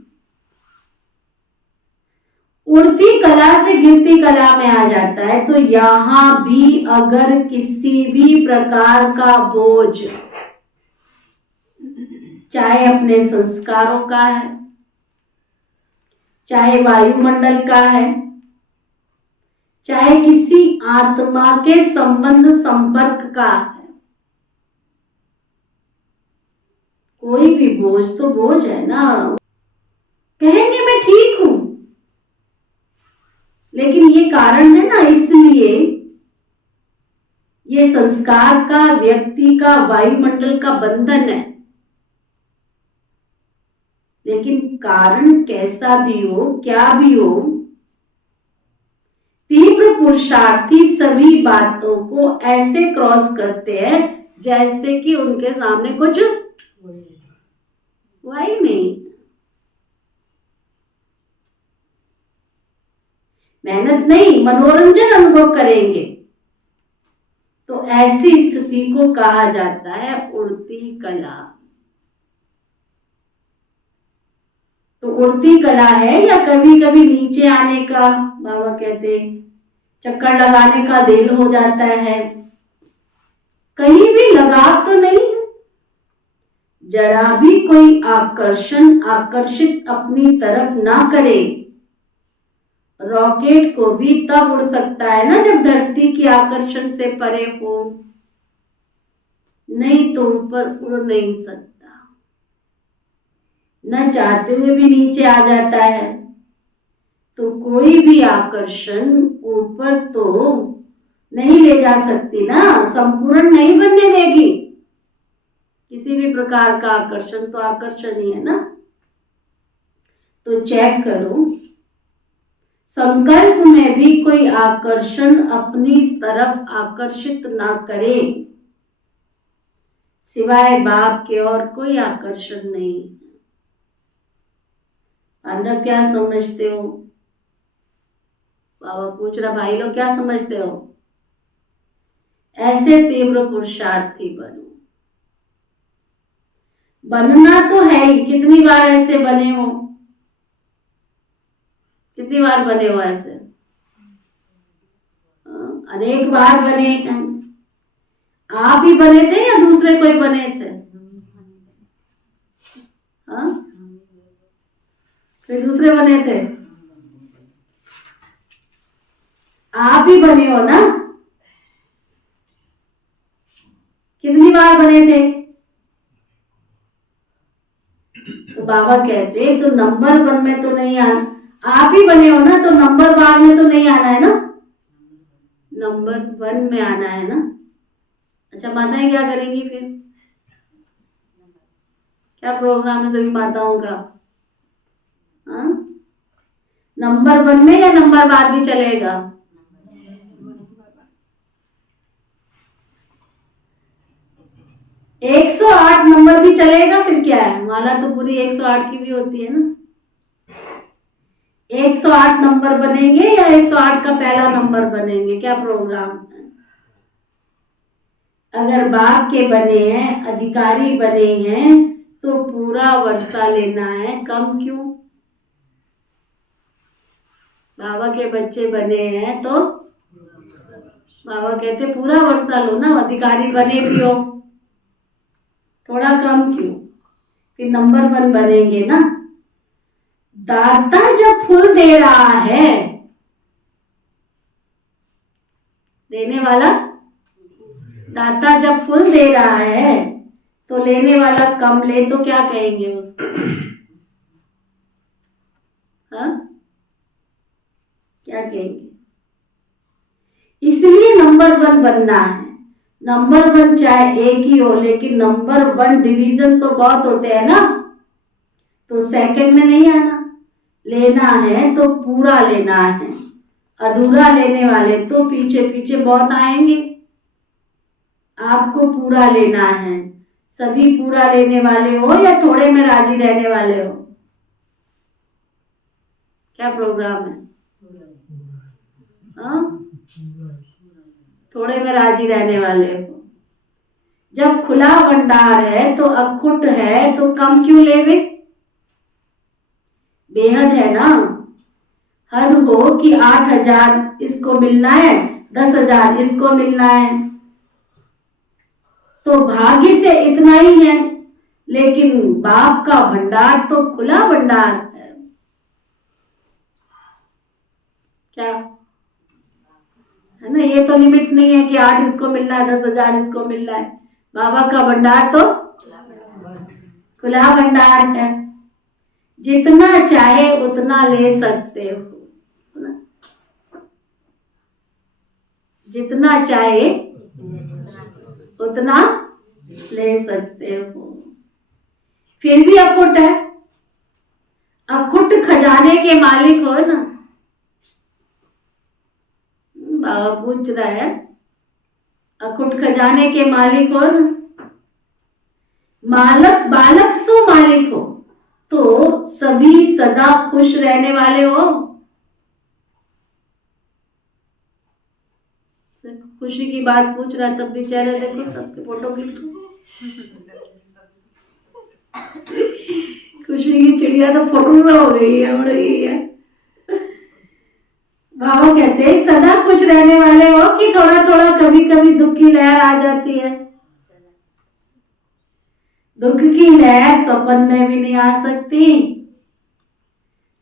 उड़ती कला से गिरती कला में आ जाता है, तो यहां भी अगर किसी भी प्रकार का बोझ, चाहे अपने संस्कारों का है, चाहे वायुमंडल का है, चाहे किसी आत्मा के संबंध संपर्क का है, कोई भी बोझ तो बोझ है ना। कहेंगे मैं ठीक हूं, लेकिन ये कारण है ना, इसलिए ये संस्कार का, व्यक्ति का, वायुमंडल का बंधन है। लेकिन कारण कैसा भी हो, क्या भी हो, तीव्र पुरुषार्थी सभी बातों को ऐसे क्रॉस करते हैं जैसे कि उनके सामने कुछ हुआ ही नहीं। मेहनत नहीं, मनोरंजन अनुभव करेंगे। तो ऐसी स्थिति को कहा जाता है उड़ती कला। तो उड़ती कला है या कभी कभी नीचे आने का, बाबा कहते चक्कर लगाने का दिल हो जाता है, कहीं भी लगाव तो नहीं है, जरा भी कोई आकर्षित अपनी तरफ ना करे। रॉकेट को भी तब उड़ सकता है ना जब धरती के आकर्षण से परे हो, नहीं तो ऊपर उड़ नहीं सकता। न चाहते हुए भी नीचे आ जाता है। तो कोई भी आकर्षण ऊपर तो नहीं ले जा सकती ना, संपूर्ण नहीं बनने देगी। किसी भी प्रकार का आकर्षण तो आकर्षण ही है ना। तो चेक करो, संकल्प में भी कोई आकर्षण अपनी तरफ आकर्षित ना करे, सिवाय बाप के और कोई आकर्षण नहीं। पांडव क्या समझते हो? बाबा पूछ रहा, भाई लोग क्या समझते हो? ऐसे तीव्र पुरुषार्थी बनो। बनना तो है ही, कितनी बार ऐसे बने हो, कितनी बार बने हो ऐसे? अनेक बार बने हैं। आप ही बने थे या दूसरे कोई बने थे? हाँ, कोई दूसरे बने थे? आप ही बने हो ना? कितनी बार बने थे? तो बाबा कहते तो नंबर 1 में तो नहीं आना, आप ही बने हो ना, तो नंबर 12 में तो नहीं आना है ना, नंबर 1 में आना है ना। अच्छा, माताएं क्या करेंगी फिर? क्या प्रोग्राम है सभी माताओं का? हाँ, नंबर 1 में या नंबर 12 भी चलेगा? 108 नंबर भी चलेगा, फिर क्या है, माला तो पूरी 108 की भी होती है ना। 108 नंबर बनेंगे या 108 का पहला नंबर बनेंगे, क्या प्रोग्राम है? अगर बाप के बने हैं, अधिकारी बने हैं, तो पूरा वर्षा लेना है, कम क्यों? बाबा के बच्चे बने हैं तो बाबा कहते पूरा वर्षा लो ना, अधिकारी बने भी हो, थोड़ा कम क्यों? फिर नंबर 1 बनेंगे ना। दाता जब फूल दे रहा है, देने वाला दाता जब फूल दे रहा है, तो लेने वाला कम ले तो क्या कहेंगे उसको? हाँ, क्या कहेंगे? इसलिए नंबर 1 बनना है। नंबर 1 चाहे एक ही हो, लेकिन नंबर 1 डिवीजन तो बहुत होते हैं ना, तो सेकंड में नहीं आना। लेना है तो पूरा लेना है, अधूरा लेने वाले तो पीछे पीछे बहुत आएंगे। आपको पूरा लेना है। सभी पूरा लेने वाले हो या थोड़े में राजी रहने वाले हो? क्या प्रोग्राम है? हाँ, थोड़े में राजी रहने वाले हो। जब खुला भंडार है तो अखुट है, तो कम क्यों लेवे? बेहद है ना। हद हो कि 8,000 इसको मिलना है, 10,000 इसको मिलना है, तो भाग्य से इतना ही है। लेकिन बाप का भंडार तो खुला भंडार है। क्या है ना, ये तो लिमिट नहीं है कि 8 इसको मिलना है, 10,000 इसको मिलना है। बाबा का भंडार तो खुला भंडार है। जितना चाहे उतना ले सकते हो। सुना? जितना चाहे उतना ले सकते हो। फिर भी अखुट है। अखुट खजाने के मालिक हो ना। बाबा पूछ रहा है, अखुट खजाने के मालिक हो ना। मालक बालक सो मालिक हो, तो सभी सदा खुश रहने वाले हो। खुशी की बात पूछ रहा है, तब भी चेहरे देखो सबके फोटो खींचो। खुशी की चिड़िया तो फोटो में हो गई है, उड़ गई है। बाबा कहते हैं सदा खुश रहने वाले हो कि थोड़ा थोड़ा कभी कभी दुख की लहर आ जाती है। दुख की लहर स्वप्न में भी नहीं आ सकती।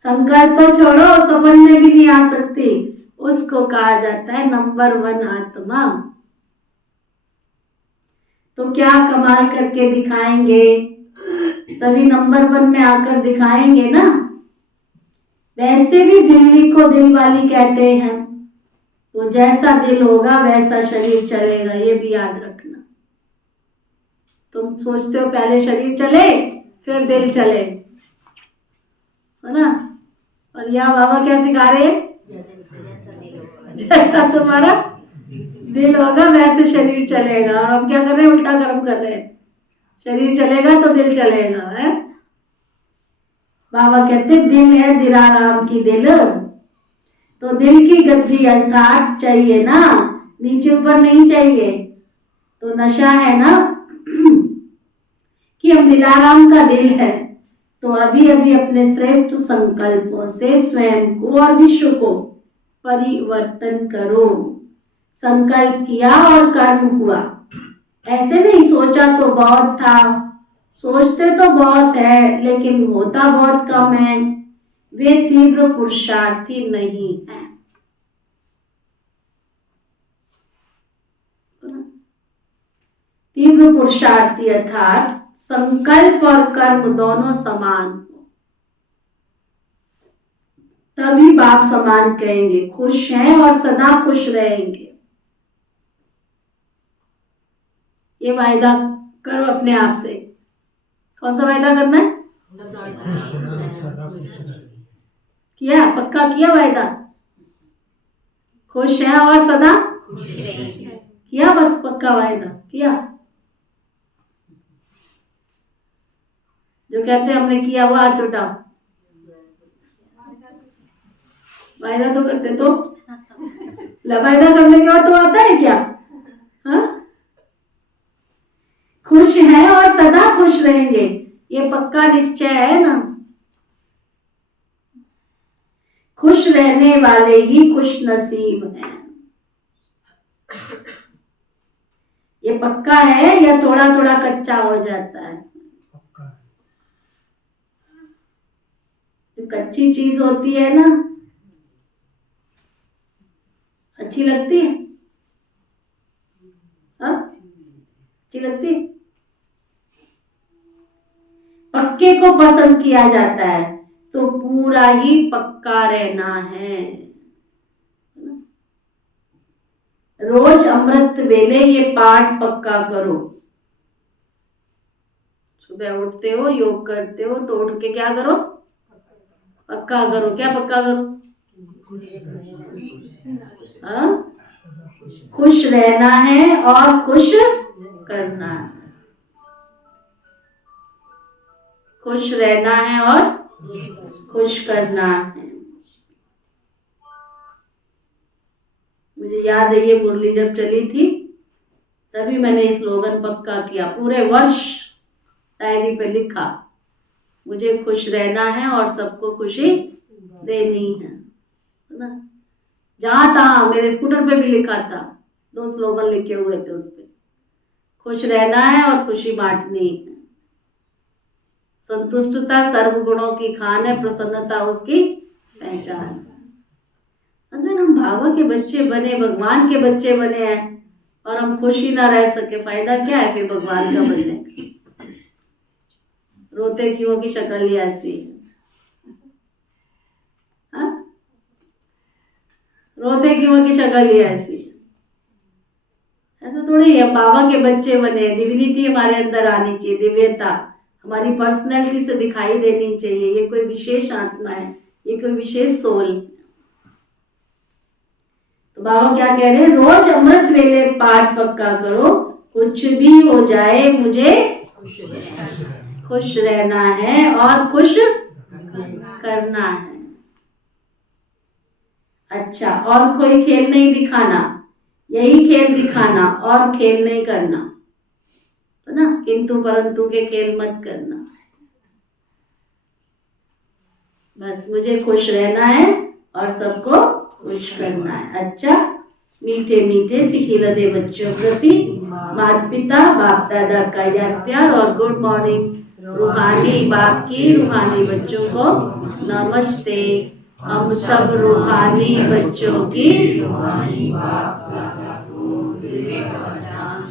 संकल्प तो छोड़ो, स्वप्न में भी नहीं आ सकती। उसको कहा जाता है नंबर 1 आत्मा। तो क्या कमाल करके दिखाएंगे? सभी नंबर 1 में आकर दिखाएंगे ना। वैसे भी दिल्ली को दिल वाली कहते हैं, तो जैसा दिल होगा वैसा शरीर चलेगा, ये भी याद रखना। तुम सोचते हो पहले शरीर चले फिर दिल चले, है ना? और यहाँ बाबा क्या सिखा रहे हैं? जैसा तुम्हारा दिल होगा वैसे शरीर चलेगा। और हम क्या कर रहे हैं? उल्टा कर्म कर रहे हैं। शरीर चलेगा तो दिल चलेगा, है? बाबा कहते दिल है दिलाराम की दिल, तो दिल की गद्दी अर्थात चाहिए ना, नीचे ऊपर नहीं चाहिए। तो नशा है ना कि हम दिलाराम का दिल है, तो अभी अभी अपने श्रेष्ठ संकल्पों से स्वयं को और विश्व को परिवर्तन करो। संकल्प किया और कर्म हुआ। ऐसे नहीं सोचा तो बहुत था, सोचते तो बहुत है लेकिन होता बहुत कम है। वे तीव्र पुरुषार्थी नहीं है। तीव्र पुरुषार्थी अर्थात संकल्प और कर्म दोनों समान हो, तभी बाप समान कहेंगे। खुश हैं और सदा खुश रहेंगे, ये वायदा करो अपने आप से। कौन सा वायदा करना है? किया? पक्का किया वायदा? खुश है और सदा किया? बस पक्का वायदा किया? जो कहते हैं हमने किया वो हाथ उठाओ। वायदा तो करते तो वायदा करने के बाद तो आता है क्या? हाँ, खुश है और सदा खुश रहेंगे, ये पक्का निश्चय है ना। खुश रहने वाले ही खुश नसीब हैं। ये पक्का है या थोड़ा थोड़ा कच्चा हो जाता है? जो कच्ची चीज होती है ना, अच्छी लगती है? हाँ, अच्छी लगती है। पक्के को पसंद किया जाता है, तो को पूरा ही पक्का रहना है। रोज अमृत वेले ये पाठ पक्का करो। सुबह उठते हो, योग करते हो, तो उठ के क्या करो? पक्का करो। क्या पक्का करो? हाँ? खुश रहना है और खुश करना है। खुश रहना है और खुश करना है। मुझे याद है ये मुरली जब चली थी तभी मैंने स्लोगन पक्का किया, पूरे वर्ष डायरी पे लिखा, मुझे खुश रहना है और सबको खुशी देनी है ना। जहां तहां मेरे स्कूटर पे भी लिखा था, 2 स्लोगन लिखे हुए थे उस पे, खुश रहना है और खुशी बांटनी है। संतुष्टता सर्वगुणों की खान है, प्रसन्नता उसकी पहचान। अगर हम बाबा के बच्चे बने, भगवान के बच्चे बने हैं और हम खुश ही ना रह सके, फायदा क्या है फिर भगवान का बनने का? रोते क्यों की शक्ल ही ऐसी है, हाँ? रोते क्यों की शक्ल ही ऐसी है। ऐसा थोड़ी है, बाबा के बच्चे बने, डिविनिटी हमारे अंदर आनी चाहिए, दिव्यता हमारी पर्सनैलिटी से दिखाई देनी चाहिए। ये कोई विशेष आत्मा है, ये कोई विशेष सोल। तो बाबा क्या कह रहे हैं? रोज अमृत वेले पाठ पक्का करो, कुछ भी हो जाए मुझे खुश रहना है और खुश करना है। अच्छा, और कोई खेल नहीं दिखाना, यही खेल दिखाना और खेल नहीं करना, है ना? किंतु परंतु के खेल मत करना। बस मुझे खुश रहना है और सबको खुश करना है। अच्छा, मीठे मीठे सिखिलते बच्चों प्रति माता पिता बाप दादा का याद प्यार और गुड मॉर्निंग रूहानी बाप की रूहानी बच्चों को नमस्ते। हम सब रूहानी बच्चों की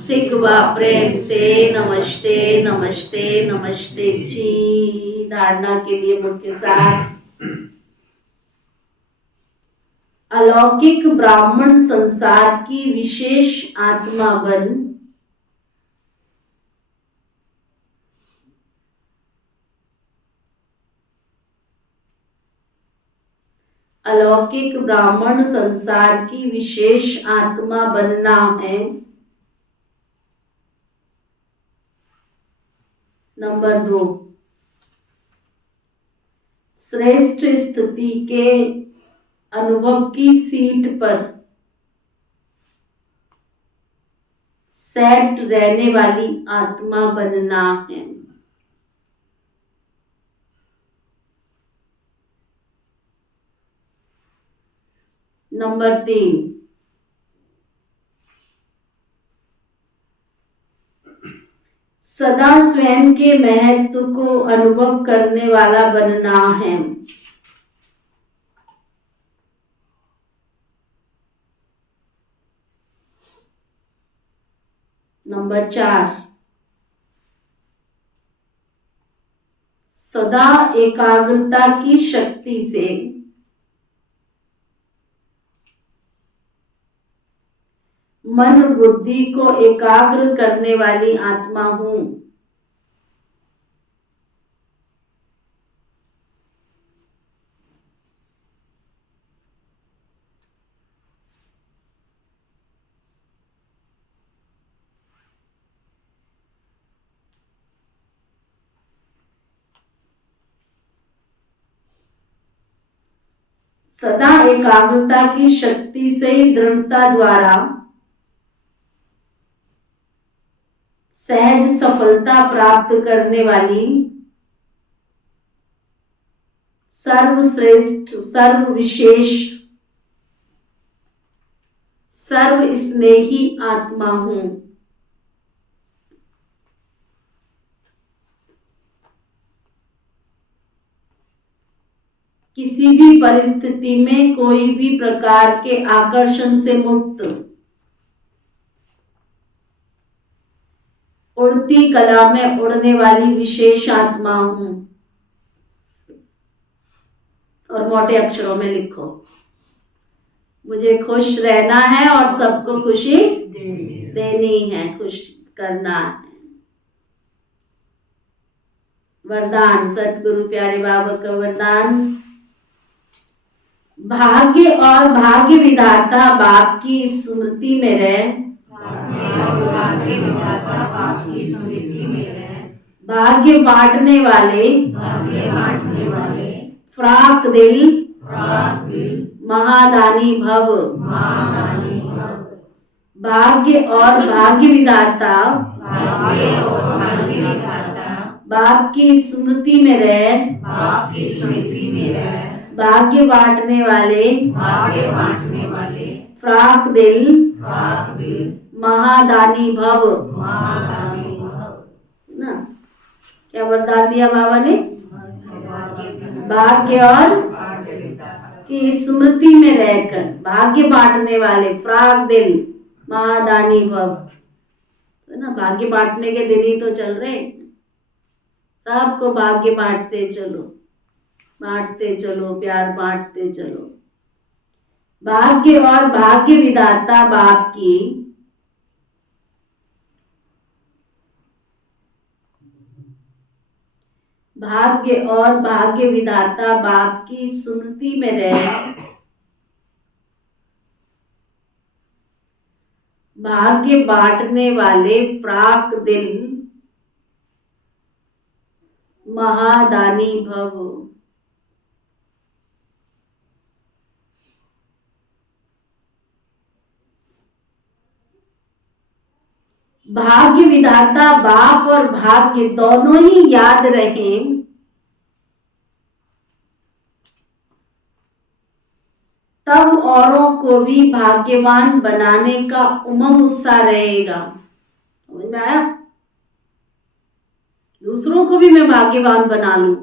सिकवा प्रेम से नमस्ते नमस्ते नमस्ते जी। धारणा के लिए मुख्य सार, अलौकिक ब्राह्मण संसार की विशेष आत्मा बन अलौकिक ब्राह्मण संसार की विशेष आत्मा बनना है। नंबर 2, श्रेष्ठ स्थिति के अनुभव की सीट पर सेट रहने वाली आत्मा बनना है। नंबर 3, सदा स्वयं के महत्व को अनुभव करने वाला बनना है। नंबर 4, सदा एकाग्रता की शक्ति से मन बुद्धि को एकाग्र करने वाली आत्मा हूं। सदा एकाग्रता की शक्ति से दृढ़ता द्वारा सहज सफलता प्राप्त करने वाली सर्वश्रेष्ठ, सर्वविशेष, सर्व स्नेही आत्मा हूं। किसी भी परिस्थिति में कोई भी प्रकार के आकर्षण से मुक्त, उड़ती कला में उड़ने वाली विशेष आत्मा हूं। मोटे अक्षरों में लिखो। मुझे खुश रहना है और सबको खुशी देनी है, खुश करना है। वरदान, सतगुरु प्यारे बाबा का वरदान। भाग्य और भाग्य विधाता बाप की स्मृति में रहे, भाग्य विधाता बाप की स्मृति में रहे, भाग्य बांटने वाले फ्राक दिल महादानी भव। भाग्य और भाग्य विधाता बाप की स्मृति में रहे, भाग्य बांटने वाले फ्राक दिल महादानी भव। ना क्या वरदान दिया बाबा ने? भाग्य और की स्मृति में रहकर भाग्य बांटने वाले फ्राक दिल महादानी भव। तो ना भाग्य बांटने के दिन ही तो चल रहे, सबको भाग्य बांटते चलो, बांटते चलो, प्यार बांटते चलो। भाग्य और भाग्य विधाता बाप की भाग्य और भाग्य विधाता बाप की स्मृति में रहे, भाग्य बांटने वाले फ्राक दिल महादानी भव। भाग्य विधाता बाप और भाग्य दोनों ही याद रहें, तब औरों को भी भाग्यवान बनाने का उमंग उत्साह रहेगा। समझ में आया? दूसरों को भी मैं भाग्यवान बना लूं।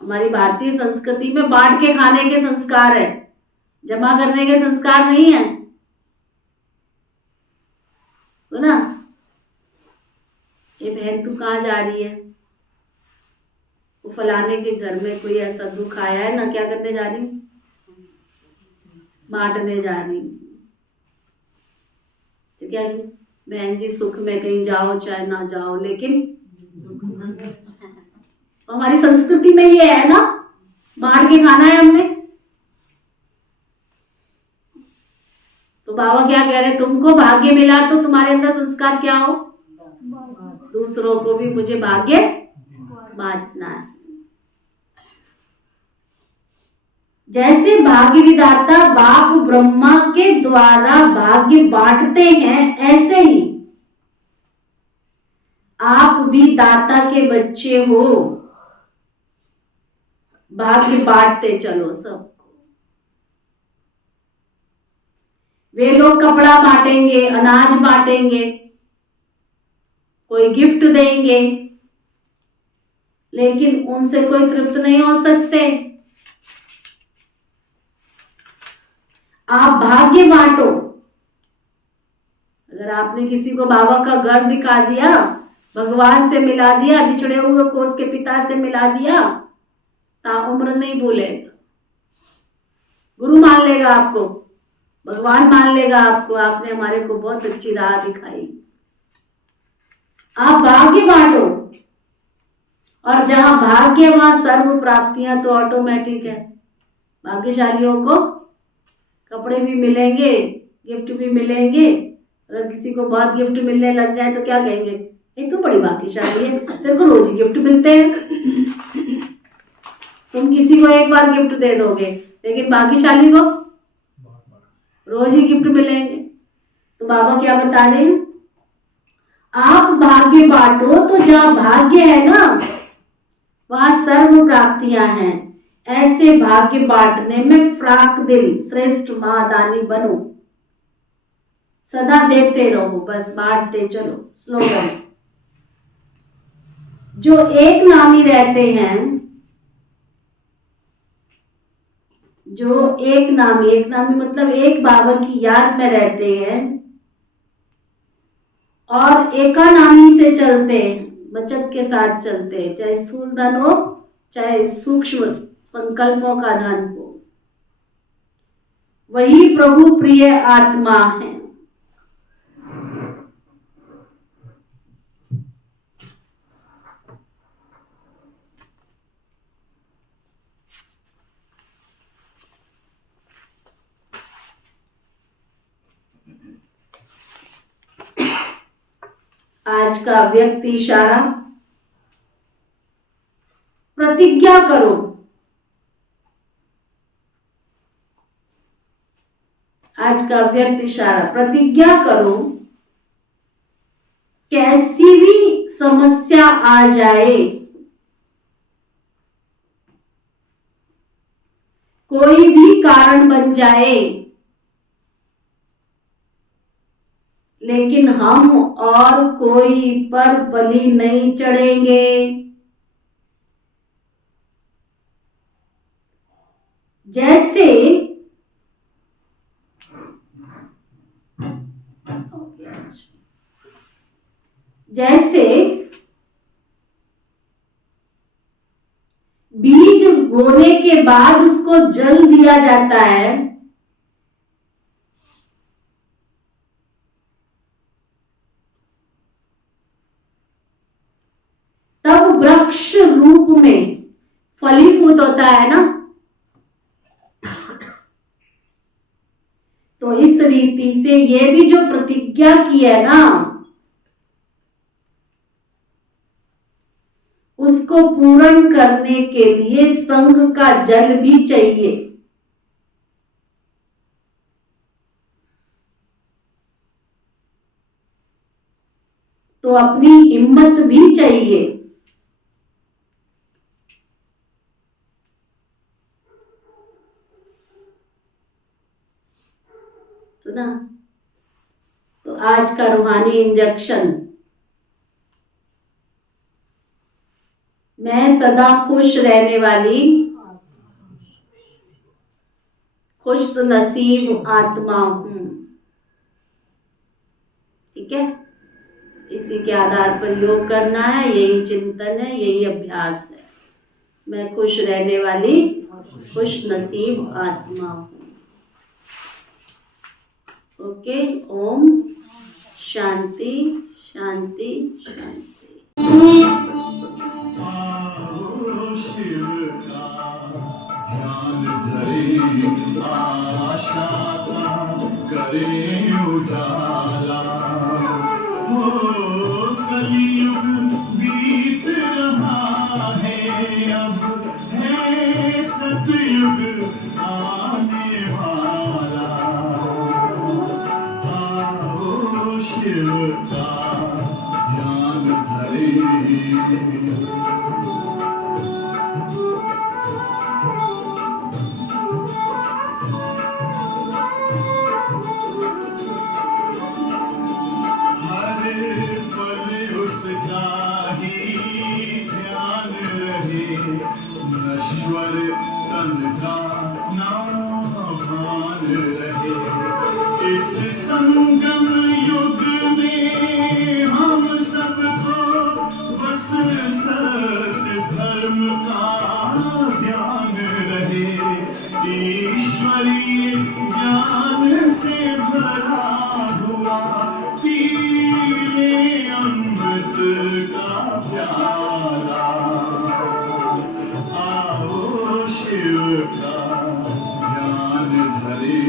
हमारी भारतीय संस्कृति में बांट के खाने के संस्कार है, जमा करने के संस्कार नहीं है, तो ना ये बहन तू कहाँ जा रही है? वो फलाने के घर में कोई ऐसा दुख आया है ना, क्या करने जा रही? बांटने जा रही। तो क्या बहन जी, सुख में कहीं जाओ चाहे ना जाओ, लेकिन हमारी संस्कृति में ये है ना, बांट के खाना है हमने। तो बाबा क्या कह रहे? तुमको भाग्य मिला तो तुम्हारे अंदर संस्कार क्या हो? दूसरों को भी मुझे भाग्य बांटना है। जैसे भाग्य विधाता बाप ब्रह्मा के द्वारा भाग्य बांटते हैं, ऐसे ही आप भी दाता के बच्चे हो, भाग्य बांटते चलो सबको। वे लोग कपड़ा बांटेंगे, अनाज बांटेंगे, कोई गिफ्ट देंगे, लेकिन उनसे कोई तृप्त नहीं हो सकते। आप भाग्य बांटो। अगर आपने किसी को बाबा का घर दिखा दिया, भगवान से मिला दिया, बिछड़े हुए को उसके पिता से मिला दिया, ताउम्र नहीं भूलेगा। गुरु मान लेगा आपको, भगवान मान लेगा आपको, आपने हमारे को बहुत अच्छी राह दिखाई। आप भाग्य बांटो, और जहां भाग्य वहां सर्व प्राप्तियां तो ऑटोमेटिक है। भाग्यशालियों को कपड़े भी मिलेंगे, गिफ्ट भी मिलेंगे। अगर किसी को बहुत गिफ्ट मिलने लग जाए तो क्या कहेंगे? ये तो बड़ी भाग्यशाली है, तेरे को रोज ही गिफ्ट मिलते हैं। तुम किसी को एक बार गिफ्ट दे दोगे, लेकिन भाग्यशाली को रोज ही गिफ्ट मिलेंगे। तो बाबा क्या बता रहे हैं? आप भाग्य बांटो, तो जहां भाग्य है ना वहां सर्व प्राप्तियां हैं। ऐसे भाग्य बांटने में फ्राक दिल श्रेष्ठ महादानी बनो। सदा देते रहो, बस बांटते चलो। स्लोगन। जो एक नामी रहते हैं, जो एक नामी मतलब एक बाबा की याद में रहते हैं और एका नामी से चलते हैं, बचत के साथ चलते हैं, चाहे स्थूल धन हो चाहे सूक्ष्म संकल्पों का धन हो, वही प्रभु प्रिय आत्मा है। आज का व्यक्ति इशारा, प्रतिज्ञा करो, आज का व्यक्ति इशारा, प्रतिज्ञा करो, कैसी भी समस्या आ जाए, कोई भी कारण बन जाए, लेकिन हम और कोई पर बलि नहीं चढ़ेंगे। जैसे बीज बोने के बाद उसको जल दिया जाता है, तब वृक्ष रूप में फलीभूत होता है ना। तो इस रीति से ये भी जो प्रतिज्ञा की है ना, उसको पूर्ण करने के लिए संघ का जल भी चाहिए। तो अपनी हिम्मत भी चाहिए। तो ना, तो आज का रूहानी इंजेक्शन, मैं सदा खुश रहने वाली खुश नसीब आत्मा हूं। ठीक है, इसी के आधार पर योग करना है, यही चिंतन है, यही अभ्यास है। मैं खुश रहने वाली खुश नसीब आत्मा हूं। ओके, ओम शांति शांति शांति। आशा करे उजाला हो, कलयुग बीत रहा है, अब है सतयुग आने वाला। आओ शिव का ध्यान धरे, नश्वर तन का नाभान रहे। इस संगम युग में हम सबको बस सत्य धर्म का ध्यान रहे। ईश्वरीय ज्ञान से भरा हुआ पीले अमृत का प्याला। आओ शिव का ध्यान धरे,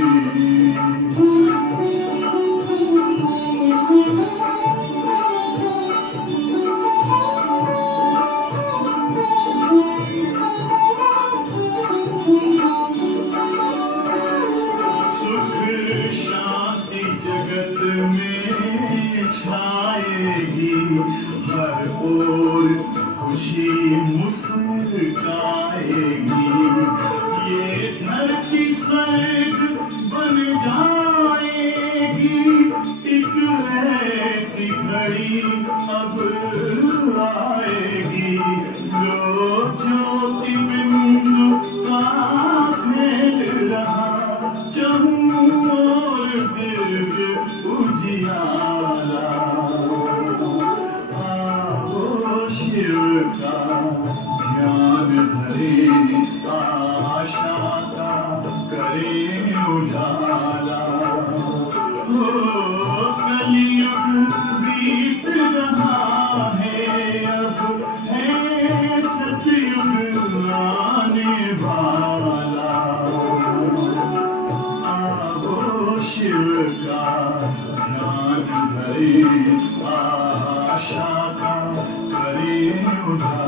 सुख शांति जगत में छाएगी, हर ओर खुशी मुस्काएगी। ये धरती स्वर्ग बन जाएगी, एक ऐसी घड़ी अब आएगी। लो ज्योति बिंदु का फैल रहा, चहु और दिव्य उजियारा। आओ शिव का ध्यान धरे, भरी आशा का करे उजाला।